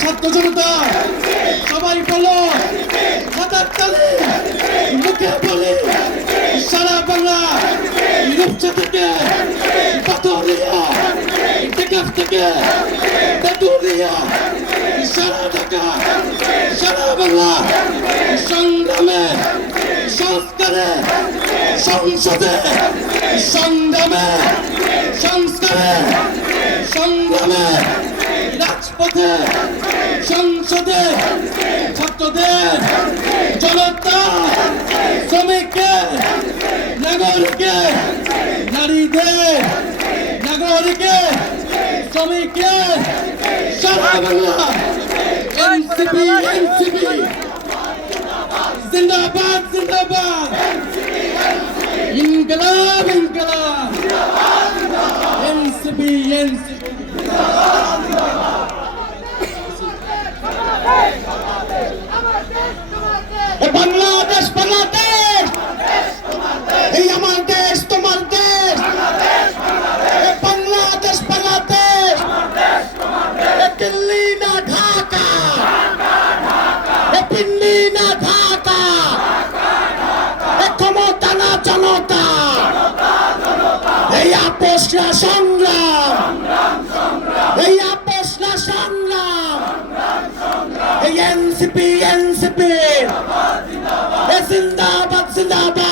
ছাত্র জনতা, সবাই বলো, হাতার তালে, মুখে বলে, সারা বাংলা রূপসা থেকে, পাথরিয়া থেকে তেতুলিয়া সারা ঢাকা, সারা বাংলা সংগ্রামে, সংস্কারে, সংসদে, সংগ্রামে, সংস্কারে, সংগ্রামে। রাজপথে সংসদে ছাত্রদের জনতা শ্রমিকদের নাগরিকের নারীদের নাগরিকের শ্রমিকের সারা বাংলা এনসিপি এনসিপি জিন্দাবাদ জিন্দাবাদ ইনকলাব ইনকলাব এনসিপি এনসিপি আপোষরা সংগ্রাম। এই আপোষরা সংগ্রাম। এই এনসিপি এনসিপি। জিন্দাবাদ জিন্দাবাদ।